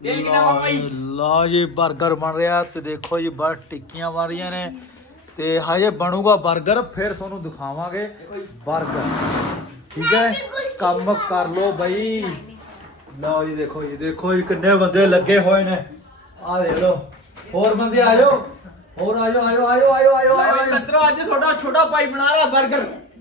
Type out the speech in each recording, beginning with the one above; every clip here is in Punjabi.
ਤੇਲ ਜੀ 버ਗਰ ਬਣ ਰਿਹਾ ਤੇ ਦੇਖੋ ਜੀ ਬਸ ਟਿੱਕੀਆਂ ਬਣ ਨੇ। ਤੇ ਹਜੇ ਬਣੂਗਾ 버ਗਰ ਫਿਰ ਤੁਹਾਨੂੰ ਦਿਖਾਵਾਂਗੇ 버ਗਰ ਠੀਕ ਹੈ? ਕੰਮ ਕਰ ਲੋ ਬਈ। ਲਓ ਜੀ ਦੇਖੋ ਜੀ ਦੇਖੋ ਜੀ ਕਿੰਨੇ ਬੰਦੇ ਲੱਗੇ ਹੋਏ ਨੇ। ਆ ਦੇਖ ਲਓ। ਹੋਰ ਬੰਦੇ ਆਇਓ ਹੋਰ ਆਇਓ ਆਇਓ ਆਇਓ ਆਇਓ ਆਇਓ ਆਇਓ ਅੱਜ ਤੁਹਾਡਾ ਛੋਟਾ ਭਾਈ ਬਣਾ ਲਿਆ 버ਗਰ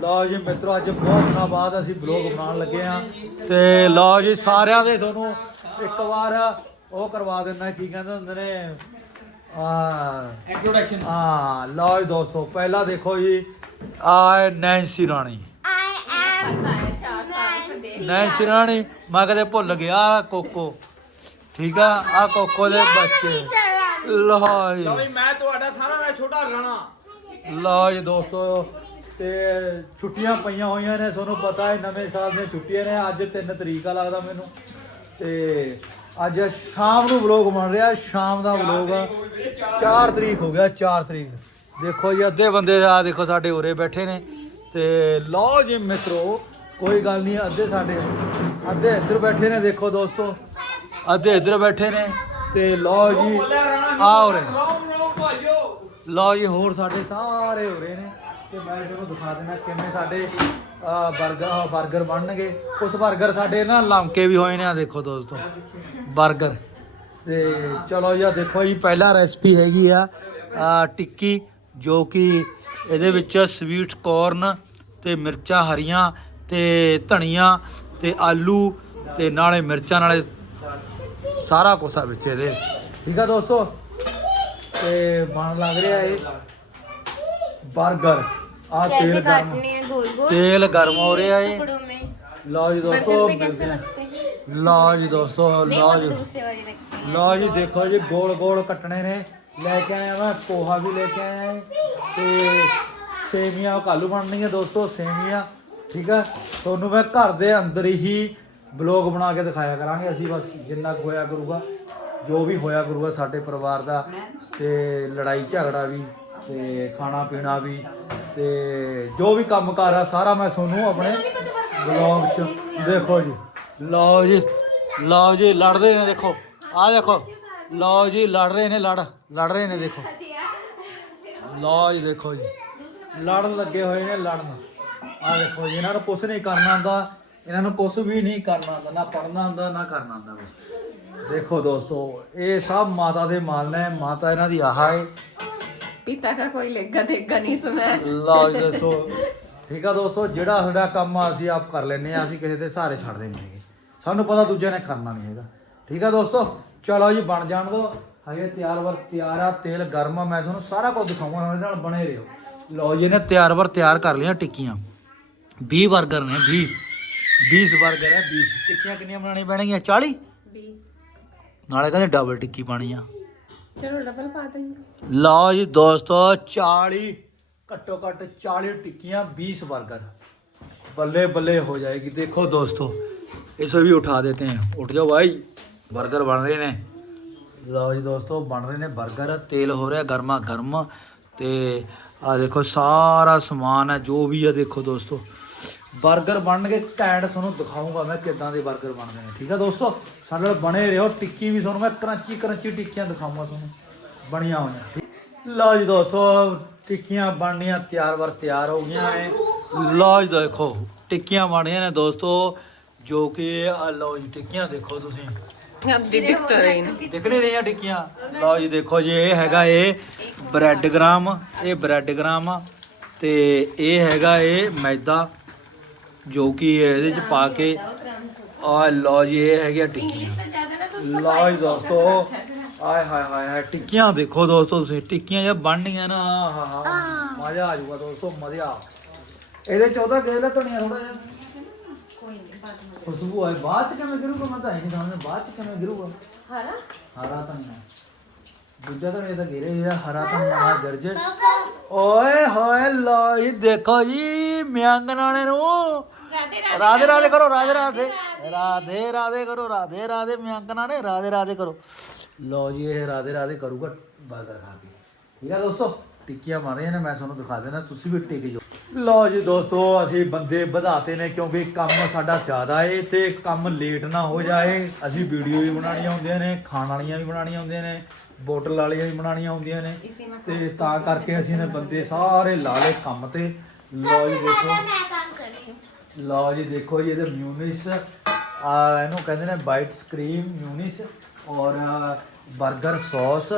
ਲਓ ਜੀ ਮਿੱਤਰੋ ਅੱਜ ਬਹੁਤ ਦਿਨਾਂ ਬਾਅਦ ਅਸੀਂ ਬਲੌਗ ਬਣਾਉਣ ਲੱਗੇ ਆ ਤੇ ਲਓ ਜੀ ਸਾਰਿਆਂ ਦੇ ਤੁਹਾਨੂੰ ਇੱਕ ਵਾਰ ਉਹ ਕਰਵਾ ਦਿੰਦਾ ਕੀ ਕਹਿੰਦੇ ਹੁੰਦੇ ਨੇ? ਆ ਇੰਟਰੋਡਕਸ਼ਨ ਹਾਂ ਲਓ ਜੀ ਦੋਸਤੋ ਪਹਿਲਾਂ ਦੇਖੋ ਜੀ ਆ ਨੈਂਸੀ ਰਾਣੀ। ਨੈਂਸੀ ਰਾਣੀ ਮੈਂ ਕਦੇ ਭੁੱਲ ਗਿਆ ਕੋਕੋ। ਠੀਕ ਆ ਆ ਕੋਕੋ ਦੇ ਬੱਚੇ। ਲਓ ਜੀ। ਮੈਂ ਤੁਹਾਡਾ ਸਾਰਾ ਛੋਟਾ ਰਾਣਾ। ਲਓ ਜੀ ਦੋਸਤੋ ਤੇ ਛੁੱਟੀਆਂ ਪਈਆਂ ਹੋਈਆਂ ਨੇ ਤੁਹਾਨੂੰ ਪਤਾ ਹੈ ਨਵੇਂ ਸਾਲ ਦੀਆਂ ਛੁੱਟੀਆਂ ਨੇ। ਅੱਜ 3 ਤਰੀਕ ਆ ਲੱਗਦਾ ਮੈਨੂੰ। ਤੇ ਅੱਜ ਸ਼ਾਮ ਨੂੰ ਵਲੋਗ ਬਣ ਰਿਹਾ ਸ਼ਾਮ ਦਾ ਵਲੋਗ ਆ। 4 ਤਰੀਕ। ਹੋ ਗਿਆ 4 ਤਰੀਕ। ਦੇਖੋ ਜੀ ਅੱਧੇ ਬੰਦੇ ਆ ਦੇਖੋ ਸਾਡੇ ਉਰੇ ਬੈਠੇ ਨੇ। ਤੇ ਲਓ ਜੀ ਮਿੱਤਰੋ ਕੋਈ ਗੱਲ ਨਹੀਂ ਅੱਧੇ ਸਾਡੇ ਅੱਧੇ ਇੱਧਰ ਬੈਠੇ ਨੇ ਦੇਖੋ ਦੋਸਤੋ। ਅੱਧੇ ਇੱਧਰ ਬੈਠੇ ਨੇ ਤੇ ਲਓ ਜੀ ਆ ਉਰੇ। ਲਓ ਜੀ ਹੋਰ ਸਾਡੇ ਸਾਰੇ ਰਹੇ ਨੇ। ਤੇ ਮੈਂ ਤੁਹਾਨੂੰ ਦਿਖਾ ਦੇਣਾ ਕਿਵੇਂ ਸਾਡੇ 버ਗਰ 버ਗਰ ਬਣਨਗੇ। ਉਸ 버ਗਰ ਸਾਡੇ ਨਾ ਲਮਕੇ ਵੀ ਹੋਏ ਨੇ ਆ ਦੇਖੋ ਦੋਸਤੋ। 버ਗਰ ਤੇ ਚਲੋ ਯਾ ਦੇਖੋ ਜੀ, ਪਹਿਲਾ ਰੈਸਪੀ ਹੈਗੀ ਆ ਟਿੱਕੀ, ਜੋ ਕਿ ਇਹਦੇ ਵਿੱਚ ਸਵੀਟ ਕੋਰਨ ਤੇ ਮਿਰਚਾਂ ਹਰੀਆਂ ਤੇ ਧਨੀਆ ਤੇ ਆਲੂ ਤੇ ਨਾਲੇ ਮਿਰਚਾਂ, ਨਾਲੇ ਸਾਰਾ ਕੁਛ ਆ ਵਿੱਚ ਇਹਦੇ। ਠੀਕ ਆ ਦੋਸਤੋ? ਤੇ ਬਣ ਲੱਗ ਰਿਹਾ ਇਹ। ਬਰਗਰ। ਆ ਤੇਲ ਗਰਮ। ਤੇਲ ਗਰਮ ਹੋ ਰਿਹਾ ਏ। ਲਓ ਜੀ ਦੋਸਤੋ बर्गर ਮਿਲਦੇ ਲਓ ਜੀ ਦੋਸਤੋ ਲਓ ਜੀ। ਲਓ ਜੀ ਦੇਖੋ ਜੀ ਗੋਲ ਗੋਲ ਕੱਟਣੇ ਨੇ। ਲੈ ਕੇ ਆਇਆ ਮੈਂ ਪੋਹਾ ਵੀ ਲੈ ਕੇ ਆਇਆ ਤੇ ਸੇਵੀਆਂ ਕਾਲੂ ਬਣਨੀਆਂ ਦੋਸਤੋ ਸੇਵੀਆਂ। ਠੀਕ ਹੈ ਤੁਹਾਨੂੰ ਮੈਂ ਘਰ ਦੇ ਅੰਦਰ ਹੀ ਬਲੌਗ ਬਣਾ ਕੇ ਦਿਖਾਇਆ ਕਰਾਂਗੇ। ਅਸੀਂ ਬਸ ਜਿੰਨਾ ਕੁ ਹੋਇਆ ਕਰੂਗਾ ਜੋ ਵੀ ਹੋਇਆ ਕਰੂਗਾ ਸਾਡੇ ਪਰਿਵਾਰ ਦਾ। ਤੇ ਲੜਾਈ ਝਗੜਾ ਵੀ ਤੇ ਖਾਣਾ ਪੀਣਾ ਵੀ ਤੇ ਜੋ ਵੀ ਕੰਮ ਕਾਰ ਆ, ਸਾਰਾ ਮੈਂ ਤੁਹਾਨੂੰ ਆਪਣੇ ਬਲੌਗ 'ਚ ਦੇਖੋ ਜੀ। ਲਓ ਜੀ ਲਓ ਜੀ ਲੜਦੇ ਨੇ ਦੇਖੋ। ਆ ਦੇਖੋ, ਲਓ ਜੀ, ਲੜ ਰਹੇ ਨੇ, ਲੜ ਲੜ ਰਹੇ ਨੇ ਦੇਖੋ। ਲਓ ਜੀ, ਦੇਖੋ ਜੀ। ਲੜਨ ਲੱਗੇ ਹੋਏ ਨੇ, ਲੜਨ। ਆ ਦੇਖੋ ਜੀ, ਇਹਨਾਂ ਨੂੰ ਕੁਛ ਨਹੀਂ ਕਰਨਾ ਆਉਂਦਾ ਇਹਨਾਂ ਨੂੰ ਕੁਛ ਵੀ ਨਹੀਂ ਕਰਨਾ ਆਉਂਦਾ ਨਾ ਪੜਨਾ ਆਉਂਦਾ ਨਾ ਕਰਨਾ ਆਉਂਦਾ ਦੇਖੋ ਦੋਸਤੋ, ਇਹ ਸਭ ਮਾਤਾ ਦੇ ਮਾਲ ਨੇ ਮਾਤਾ ਇਹਨਾਂ ਦੀ ਆਹਾ ਹੈ। ਪਿਤਾ ਦਾ ਕੋਈ ਲੈਗਾ ਦੇਗਾ ਨਹੀਂ ਸੁਣਾ ਲਓ ਦੱਸੋ। ਠੀਕ ਆ ਦੋਸਤੋ ਜਿਹੜਾ ਸਾਡਾ ਕੰਮ ਆ ਅਸੀਂ ਆਪ ਕਰ ਲੈਨੇ ਆ ਅਸੀਂ ਕਿਸੇ ਦੇ ਸਹਾਰੇ ਛੱਡਦੇ ਨਹੀਂ ਹੈਗੇ। ਸਾਨੂੰ ਪਤਾ ਦੂਜਿਆਂ ਨੇ ਕਰਨਾ ਨਹੀਂ ਹੈਗਾ। ਠੀਕ ਆ ਦੋਸਤੋ ਚਲੋ ਜੀ ਬਣ ਜਾਣ ਦੋ। ਹਜੇ ਤਿਆਰ ਵਰ ਤਿਆਰ ਆ ਤੇਲ ਗਰਮ ਆ ਮੈਂ ਤੁਹਾਨੂੰ ਸਾਰਾ ਕੁਝ ਦਿਖਾਉਂਗਾ ਨਾਲ ਨਾਲ ਬਣੇ ਰਹੋ। ਲਓ ਜੀ ਨੇ ਤਿਆਰ ਵਰ ਤਿਆਰ ਕਰ ਲਈਆਂ ਟਿੱਕੀਆਂ। 20 ਬਰਗਰ ਨੇ 20 20 ਬਰਗਰ ਹੈ 20 ਟਿੱਕੀਆਂ ਕਿੰਨੀਆਂ ਬਣਾਉਣੀਆਂ ਪੈਣਗੀਆਂ? 40 20 ਨਾਲੇ ਕਹਿੰਦੇ ਡਬਲ ਟਿੱਕੀ ਪਾਣੀ ਆ। ਲਓ ਜੀ ਦੋਸਤੋ 40 ਘੱਟੋ ਘੱਟ 40 ਟਿੱਕੀਆਂ 20 ਬਰਗਰ ਬੱਲੇ ਬੱਲੇ ਹੋ ਜਾਏਗੀ। ਦੇਖੋ ਦੋਸਤੋ इसको ਵੀ ਉਠਾ देते हैं उठ जाओ भाई 버ਗਰ ਬਣ ਰਹੇ ਨੇ। ਲਓ ਜੀ ਦੋਸਤੋ, ਬਣ ਰਹੇ ਨੇ ਬਰਗਰ। ਤੇਲ ਹੋ ਰਿਹਾ ਗਰਮਾ ਗਰਮ। ਤੇ ਆ ਦੇਖੋ, ਸਾਰਾ ਸਮਾਨ ਹੈ, ਜੋ ਵੀ ਹੈ ਦੇਖੋ ਦੋਸਤੋ। ਬਰਗਰ ਬਣਨਗੇ ਕੇ ਘੈਂਟ ਤੁਹਾਨੂੰ ਦਿਖਾਉਂਗਾ ਮੈਂ ਕਿਦਾਂ ਦੇ ਬਰਗਰ ਬਣਦੇ ਨੇ। ਠੀਕ ਆ ਦੋਸਤੋ? ਸਾਡੇ ਨਾਲ ਬਣੇ ਰਹੋ ਟਿੱਕੀ ਵੀ ਤੁਹਾਨੂੰ ਮੈਂ ਕਰੰਚੀ ਕਰੰਚੀ ਟਿੱਕੀਆਂ ਦਿਖਾਉਂਗਾ ਤੁਹਾਨੂੰ। ਬਣੀਆਂ ਹੋਈਆਂ। ਲਓ ਜੀ ਦੋਸਤੋ ਟਿੱਕੀਆਂ ਬਣਨੀਆਂ ਤਿਆਰ ਵਰ ਤਿਆਰ ਹੋ ਗਈਆਂ ਨੇ। ਲਓ ਜੀ ਦੇਖੋ ਟਿੱਕੀਆਂ ਬਣੀਆਂ ਨੇ ਦੋਸਤੋ ਜੋ ਕਿ ਆ ਲਓ ਜੀ ਟਿੱਕੀਆਂ ਦੇਖੋ ਤੁਸੀਂ। ਦਿਖ ਰਹੀਆਂ ਟਿੱਕੀਆਂ? ਲਓ ਜੀ ਦੇਖੋ ਜੀ ਇਹ ਹੈਗਾ ਇਹ ਬ੍ਰੈਡ ਗ੍ਰਾਮ ਇਹ ਬ੍ਰੈਡ ਗ੍ਰਾਮ ਤੇ ਇਹ ਹੈਗਾ ਇਹ ਮੈਦਾ ਜੋ ਕਿ ਇਹਦੇ ਚ ਪਾ ਕੇ ਆ ਲਓ ਜੀ ਇਹ ਹੈਗੀਆਂ ਟਿੱਕੀਆਂ। ਲਓ ਜੀ ਦੋਸਤੋ। ਆਏ ਹਾਏ ਹਾਏ ਹਾਏ ਟਿੱਕੀਆਂ ਦੇਖੋ ਦੋਸਤੋ ਤੁਸੀਂ ਟਿੱਕੀਆਂ ਜੇ ਬਣਨੀਆਂ ਨਾ ਆਹ ਹਾ ਹਾ। ਮਜ਼ਾ ਆ ਜਾਊਗਾ ਦੋਸਤੋ ਮਜ਼ਾ। ਇਹਦੇ ਚ ਉਹਦਾ ਗੇਲ ਧਣੀਆਂ ਥੋੜਾ ਜਿਹਾ। ਖੁਸ਼ਬੂ ਆਏ ਬਾਅਦ ਚ ਕਿਵੇਂ ਗਿਰੂਗਾ ਮੈਂ ਤਾਂ ਇਹ ਨਹੀਂ ਸਮਝਦਾ ਬਾਅਦ ਚ ਕਿਵੇਂ ਗਿਰੂਗਾ। हरा ਹਰਾ ਧਨੀਆ। ਦੂਜਾ ਤਾਂ ਇਹ ਤਾਂ ਗਿਰੇ ਜਿਹੜਾ ਹਰਾ ਧਨੀਆ ਵਾ ਗਰਜ ਓਏ ਹੋਏ ਲੋ ਇਹ ਦੇਖੋ ਜੀ ਮਿਆਂਗਣਾਣੇ ਨੂੰ। ਰਾਧੇ ਰਾਧੇ ਕਰੋ ਰਾਧੇ ਰਾਧੇ। ਰਾਧੇ ਰਾਧੇ। ਕਰੋ ਰਾਧੇ ਰਾਧੇ ਮਿਆਂਗਣਾਣੇ ਰਾਧੇ ਰਾਧੇ ਕਰੋ। ਲੋ ਜੀ ਇਹ ਰਾਧੇ ਰਾਧੇ ਕਰੂਗਾ ਬਰਗਰ ਖਾ ਕੇ। ਠੀਕ ਆ ਦੋਸਤੋ? ਟਿੱਕੀਆਂ ਮਾਰ ਨੇ ਮੈਂ ਤੁਹਾਨੂੰ ਦਿਖਾ ਦੇਣਾ ਤੁਸੀਂ ਵੀ ਟਿਕ ਜਾਓ। ਲੋ ਜੀ ਦੋਸਤੋ ਅਸੀਂ ਬੰਦੇ ਵਧਾਤੇ ਨੇ ਕਿਉਂਕਿ ਕੰਮ ਸਾਡਾ ਜ਼ਿਆਦਾ ਏ ਤੇ ਕੰਮ ਲੇਟ ਨਾ ਹੋ ਜਾਏ। ਅਸੀਂ ਵੀਡੀਓ ਵੀ ਬਣਾਉਣੀਆਂ ਹੁੰਦੀਆਂ ਨੇ ਖਾਣ ਵਾਲੀਆਂ ਵੀ ਬਣਾਉਣੀਆਂ ਹੁੰਦੀਆਂ ਨੇ ਬੋਟਲ ਵਾਲੀਆਂ ਵੀ ਬਣਾਉਣੀਆਂ ਹੁੰਦੀਆਂ ਨੇ। ਤੇ ਤਾਂ ਕਰਕੇ ਅਸੀਂ ਨੇ ਬੰਦੇ ਸਾਰੇ ਲਾ ਲਏ ਕੰਮ ਤੇ। ਲੋ ਜੀ ਦੇਖੋ। ਲਓ ਜੀ ਦੇਖੋ ਜੀ ਇਹਦੇ ਮਿਊਨਿਸ ਆ ਇਹਨੂੰ ਕਹਿੰਦੇ ਨੇ ਵਾਈਟ ਸਕ੍ਰੀਮ ਮਿਊਨਿਸ ਔਰ ਬਰਗਰ ਸੌਸ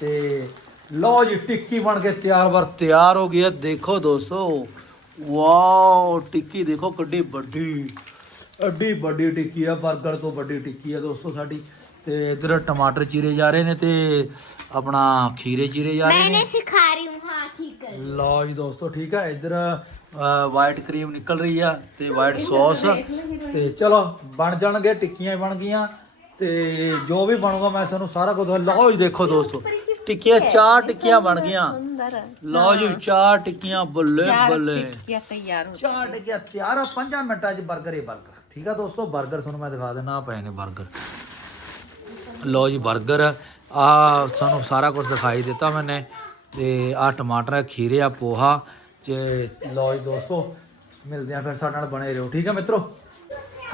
ਤੇ ਲਓ ਜੀ ਟਿੱਕੀ ਬਣ ਕੇ ਤਿਆਰ ਵਰ ਤਿਆਰ ਹੋ ਗਈ ਹੈ। ਦੇਖੋ ਦੋਸਤੋ ਵਾਓ ਟਿੱਕੀ ਦੇਖੋ ਕਿੱਡੀ ਵੱਡੀ ਐਡੀ ਵੱਡੀ ਟਿੱਕੀ ਆ ਬਰਗਰ ਤੋਂ ਵੱਡੀ ਟਿੱਕੀ ਆ ਦੋਸਤੋ ਸਾਡੀ। ਤੇ ਇਧਰ ਟਮਾਟਰ ਚੀਰੇ ਜਾ ਰਹੇ ਨੇ ਤੇ ਆਪਣਾ ਖੀਰੇ ਚੀਰੇ ਜਾ ਰਹੇ ਨੇ। ਮੈਂ ਸਿਖਾ ਰਹੀ ਹਾਂ ਠੀਕ ਹੈ। ਲਓ ਜੀ ਦੋਸਤੋ ਠੀਕ ਹੈ। ਇਧਰ ਵਾਈਟ ਕਰੀਮ ਨਿਕਲ ਰਹੀ ਆ ਤੇ ਵਾਈਟ ਸੌਸ ਤੇ ਚਲੋ ਬਣ ਜਾਣਗੇ ਟਿੱਕੀਆਂ ਬਣ ਗਈਆਂ ਤੇ ਜੋ ਵੀ ਬਣੂਗਾ ਮੈਂ ਤੁਹਾਨੂੰ ਸਾਰਾ ਕੁਝ ਲਓ ਜੀ ਦੇਖੋ ਦੋਸਤੋ ਟਿੱਕੀਆਂ ਚਾਰ ਟਿੱਕੀਆਂ ਬਣ ਗਈਆਂ। ਲਓ ਜੀ ਚਾਰ ਟਿੱਕੀਆਂ ਬੱਲੇ ਬੱਲੇ। ਚਾਰ ਟਿੱਕੀਆਂ ਤਿਆਰ ਆ 5 ਮਿੰਟਾਂ 'ਚ 버ਗਰ ਠੀਕ ਆ ਦੋਸਤੋ ਬਰਗਰ ਤੁਹਾਨੂੰ ਮੈਂ ਦਿਖਾ ਦੇਣਾ ਪਏ ਨੇ ਬਰਗਰ। ਲਓ ਜੀ 버ਗਰ ਆ ਤੁਹਾਨੂੰ ਸਾਰਾ ਕੁਝ ਦਿਖਾਈ ਦਿੱਤਾ ਮੈਨੇ। ਤੇ ਆ ਟਮਾਟਰ ਖੀਰੇ ਆ ਪੋਹਾ। ਤੇ ਲਓ ਜੀ ਦੋਸਤੋ, ਮਿਲਦੇ ਆ ਫਿਰ ਸਾਡੇ ਨਾਲ ਬਣੇ ਰਹੋ। ਠੀਕ ਹੈ ਮਿੱਤਰੋ?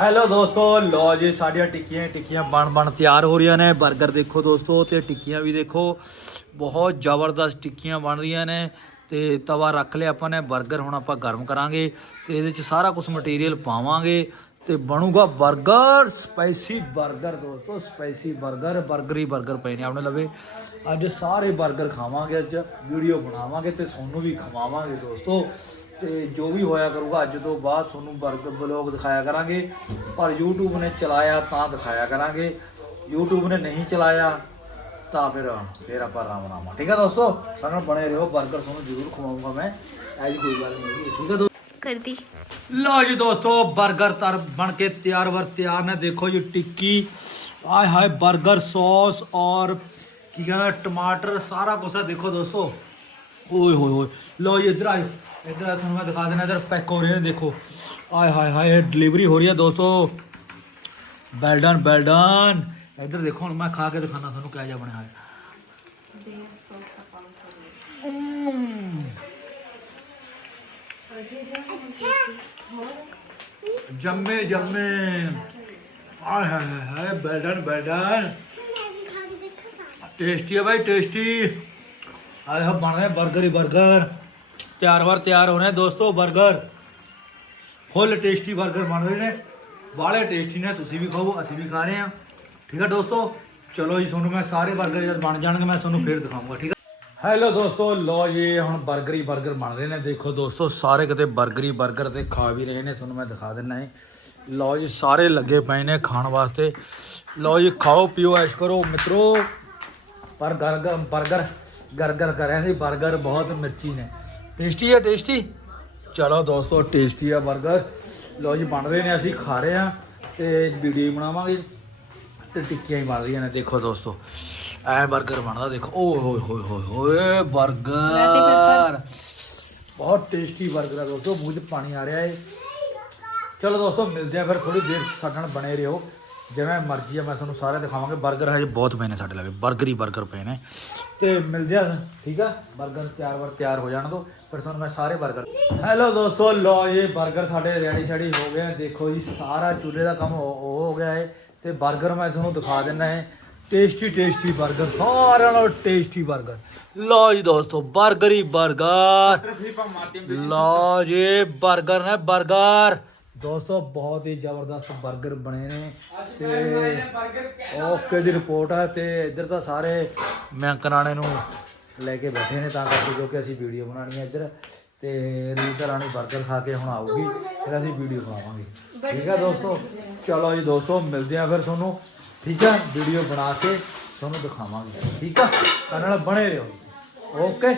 ਹੈਲੋ ਦੋਸਤੋ, ਲਓ ਜੀ ਸਾਡੀਆਂ ਟਿੱਕੀਆਂ ਟਿੱਕੀਆਂ ਬਣ ਬਣ ਤਿਆਰ ਹੋ ਰਹੀਆਂ ਨੇ। 버ਗਰ ਦੇਖੋ ਦੋਸਤੋ ਤੇ ਟਿੱਕੀਆਂ ਵੀ ਦੇਖੋ। ਬਹੁਤ ਜ਼ਬਰਦਸਤ ਟਿੱਕੀਆਂ ਬਣ ਰਹੀਆਂ ਨੇ ਤੇ ਤਵਾ ਰੱਖ ਲਿਆ ਆਪਾਂ ਨੇ। 버ਗਰ ਹੁਣ ਆਪਾਂ ਗਰਮ ਕਰਾਂਗੇ ਤੇ ਇਹਦੇ ਚ ਸਾਰਾ ਕੁਝ ਮਟੀਰੀਅਲ ਪਾਵਾਂਗੇ। ਤੇ ਬਣੂਗਾ 버ਗਰ ਸਪਾਈਸੀ 버ਗਰ ਦੋਸਤੋ, ਸਪਾਈਸੀ 버ਗਰ 버ਗਰ ਹੀ 버ਗਰ ਪਏ ਨੇ ਆਪਣੇ ਲਵੇ। ਅੱਜ ਸਾਰੇ 버ਗਰ ਖਾਵਾਂਗੇ, ਅੱਜ ਵੀਡੀਓ ਬਣਾਵਾਂਗੇ ਤੇ ਤੁਹਾਨੂੰ ਵੀ ਖਵਾਵਾਂਗੇ ਦੋਸਤੋ। ਤੇ ਜੋ ਵੀ ਹੋਇਆ ਕਰੂਗਾ, ਅੱਜ ਤੋਂ ਬਾਅਦ ਤੁਹਾਨੂੰ 버ਗਰ ਬਲੌਗ ਦਿਖਾਇਆ ਕਰਾਂਗੇ। ਪਰ YouTube ਨੇ ਚਲਾਇਆ ਤਾਂ ਦਿਖਾਇਆ ਕਰਾਂਗੇ। YouTube ਨੇ ਨਹੀਂ ਚਲਾਇਆ, ਤਾਂ ਫਿਰ ਫਿਰ ਆਪਾਂ ਰਾਮ ਰਾਮਾ ਠੀਕ ਹੈ ਦੋਸਤੋ? ਸਾਨੂੰ ਬਣੇ ਰਹੋ 버ਗਰ ਤੁਹਾਨੂੰ ਜ਼ਰੂਰ ਖਵਾਉਂਗਾ ਮੈਂ। ਐਸੀ ਕੋਈ ਗੱਲ ਨਹੀਂ, ਠੀਕ ਹੈ ਕਰਦੀ। ਲਓ ਜੀ ਦੋਸਤੋ 버ਗਰ ਤਰ ਬਣ ਕੇ ਤਿਆਰ ਵਰ ਤਿਆਰ ਨੇ। ਦੇਖੋ ਜੀ ਟਿੱਕੀ ਆਏ ਹਾਏ 버ਗਰ ਸੌਸ ਔਰ ਕੀ ਕਹਿੰਦਾ ਟਮਾਟਰ ਸਾਰਾ ਕੁਝ ਦੇਖੋ ਦੋਸਤੋ ਓਏ ਹੋਏ ਹੋਏ। ਲਓ ਜੀ ਇਧਰ ਆਓ ਇਧਰ ਤੁਹਾਨੂੰ ਮੈਂ ਦਿਖਾ ਦੇਣਾ ਇਧਰ ਪੈਕ ਹੋ ਰਹੇ ਨੇ ਦੇਖੋ। ਆਏ ਹਾਏ ਹਾਏ ਡਿਲੀਵਰੀ ਹੋ ਰਹੀ ਹੈ ਦੋਸਤੋ। ਬੈਲਡਨ ਬੈਲਡਨ ਵੈਲ ਇਧਰ ਦੇਖੋ ਹੁਣ ਮੈਂ ਖਾ ਕੇ ਦਿਖਾਣਾ ਤੁਹਾਨੂੰ ਕਿਆ ਜਾ ਬਣਿਆ ਹੈ। ਜੰਮੇ ਜੰਮੇ। ਆਏ ਹਾਏ ਹਾਏ ਬੈਲਡਨ ਬੈਲਡਨ ਟੇਸਟੀ ਆ ਬਾਈ ਟੇਸਟੀ ਆਏ ਹੋ ਬਣ ਰਹੇ 버ਗਰ ਹੀ 버ਗਰ ਤਿਆਰ ਵਾਰ ਤਿਆਰ ਹੋ ਰਹੇ ਦੋਸਤੋ 버ਗਰ ਫੁੱਲ ਟੇਸਟੀ 버ਗਰ ਬਣ ਰਹੇ ਨੇ। ਬਾਲੇ ਟੇਸਟੀ ਨੇ, ਤੁਸੀਂ ਵੀ ਖਾਓ, ਅਸੀਂ ਵੀ ਖਾ ਰਹੇ ਹਾਂ। ਠੀਕ ਹੈ ਦੋਸਤੋ, ਚਲੋ ਜੀ, ਤੁਹਾਨੂੰ ਮੈਂ ਸਾਰੇ 버ਗਰ ਜਦ ਬਣ ਜਾਣਗੇ, ਮੈਂ ਤੁਹਾਨੂੰ ਫਿਰ ਦਿਖਾਉਂਗਾ, ਠੀਕ ਆ? ਹੈਲੋ ਦੋਸਤੋ ਲੋ ਜੀ, ਹੁਣ 버ਗਰ ਹੀ 버ਗਰ ਬਣ ਰਹੇ ਨੇ। ਦੇਖੋ ਦੋਸਤੋ, ਸਾਰੇ ਕਿਤੇ 버ਗਰ ਹੀ 버ਗਰ ਤੇ ਖਾ ਵੀ ਰਹੇ ਨੇ, ਤੁਹਾਨੂੰ ਮੈਂ ਦਿਖਾ ਦਿੰਨਾ ਹੈ ਲੋ ਜੀ, ਸਾਰੇ ਲੱਗੇ ਪਏ ਨੇ ਖਾਣ ਵਾਸਤੇ। ਲੋ ਜੀ, ਖਾਓ, ਪੀਓ, ਐਸ਼ ਕਰੋ। ਮਿੱਤਰੋ, ਪਰ ਗਰਗਰ 버ਗਰ ਗਰਗਰ ਕਰ ਰਹੇ ਸੀ 버ਗਰ ਬਹੁਤ ਮਿਰਚੀ ਨੇ। ਟੇਸਟੀ ਹੈ ਟੇਸਟੀ? ਚਲੋ ਦੋਸਤੋ, ਟੇਸਟੀ ਆ 버ਗਰ ਲੋ ਜੀ, ਬਣ ਰਹੇ ਨੇ, ਅਸੀਂ ਖਾ ਰਹੇ ਆ ਤੇ ਵੀਡੀਓ ਬਣਾਵਾਂਗੇ ਤੇ ਟਿੱਕੀਆਂ ਹੀ ਬਣ ਰਹੀਆਂ ਨੇ। ਦੇਖੋ ਦੋਸਤੋ ਐ 버ਗਰ ਬਣਦਾ, ਦੇਖੋ। ਓ ਹੋਏ ਹੋਏ ਹੋਏ ਹੋਏ 버ਗਰ ਬਹੁਤ ਟੇਸਟੀ 버ਗਰ ਆ ਦੋਸਤੋ, ਮੂੰਹ 'ਚ ਪਾਣੀ ਆ ਰਿਹਾ ਏ। ਚਲੋ ਦੋਸਤੋ, ਮਿਲਦੇ ਆ ਫਿਰ ਥੋੜੀ ਦੇਰ ਸਾਡੇ ਨਾਲ ਬਣੇ ਰਹੋ। ਜਿਵੇਂ ਮਰਜ਼ੀ ਆ, ਮੈਂ ਤੁਹਾਨੂੰ ਸਾਰੇ ਦਿਖਾਵਾਂਗੇ। 버ਗਰ ਹਜੇ ਬਹੁਤ ਪਏ ਨੇ ਸਾਡੇ ਲਵੇ 버ਗਰ ਹੀ 버ਗਰ ਪਏ ਨੇ। ਤੇ ਮਿਲਦੇ ਆ, ਠੀਕ ਆ? 버ਗਰ ਤਿਆਰ ਵਰ ਤਿਆਰ ਹੋ ਜਾਣ ਦੋ। ਫਿਰ ਤੁਹਾਨੂੰ ਮੈਂ ਸਾਰੇ 버ਗਰ ਹੈਲੋ ਦੋਸਤੋ ਲੋ ਇਹ 버ਗਰ ਸਾਡੇ ਰੈਡੀ ਸ਼ੈਡੀ ਹੋ ਗਿਆ। ਦੇਖੋ ਜੀ, ਸਾਰਾ ਚੁੱਲ੍ਹੇ ਦਾ ਕੰਮ ਹੋ ਗਿਆ ਏ। ਤੇ 버ਗਰ ਮੈਂ ਤੁਹਾਨੂੰ ਦਿਖਾ ਦਿੰਦਾ ਹੈ ਟੇਸਟੀ ਟੇਸਟੀ 버ਗਰ ਸਾਰਿਆਂ ਨਾਲੋਂ ਟੇਸਟੀ 버ਗਰ ਲਓ ਜੀ ਦੋਸਤੋ 버ਗਰ ਹੀ 버ਗਰ ਲਓ ਜੀ 버ਗਰ ਨੇ 버ਗਰ ਦੋਸਤੋ, ਬਹੁਤ ਹੀ ਜ਼ਬਰਦਸਤ 버ਗਰ ਬਣੇ ਨੇ ਤੇ ਓਕੇ ਜੀ ਰਿਪੋਰਟ ਆ ਤੇ ਇੱਧਰ ਤਾਂ ਸਾਰੇ ਮੈਂ ਨੂੰ ਲੈ ਕੇ ਬੈਠੇ ਨੇ ਤਾਂ ਕਰਕੇ ਕਿਉਂਕਿ ਅਸੀਂ ਵੀਡੀਓ ਬਣਾਣੀ ਹੈ ਇੱਧਰ ਤੇ ਰੀਤਾ ਰਾਣੀ 버ਗਰ ਖਾ ਕੇ ਹੁਣ ਆਊਗੀ, ਫਿਰ ਅਸੀਂ ਵੀਡੀਓ ਬਣਾਵਾਂਗੇ। ਠੀਕ ਆ ਦੋਸਤੋ? ਚਲੋ ਜੀ ਦੋਸਤੋ, ਮਿਲਦੇ ਆ ਫਿਰ ਤੁਹਾਨੂੰ। ਠੀਕ ਆ? ਵੀਡੀਓ ਬਣਾ ਕੇ ਤੁਹਾਨੂੰ ਦਿਖਾਵਾਂਗੇ। ਠੀਕ ਆ? ਤਾਂ ਨਾਲ ਬਣੇ ਰਹੋ। ਓਕੇ?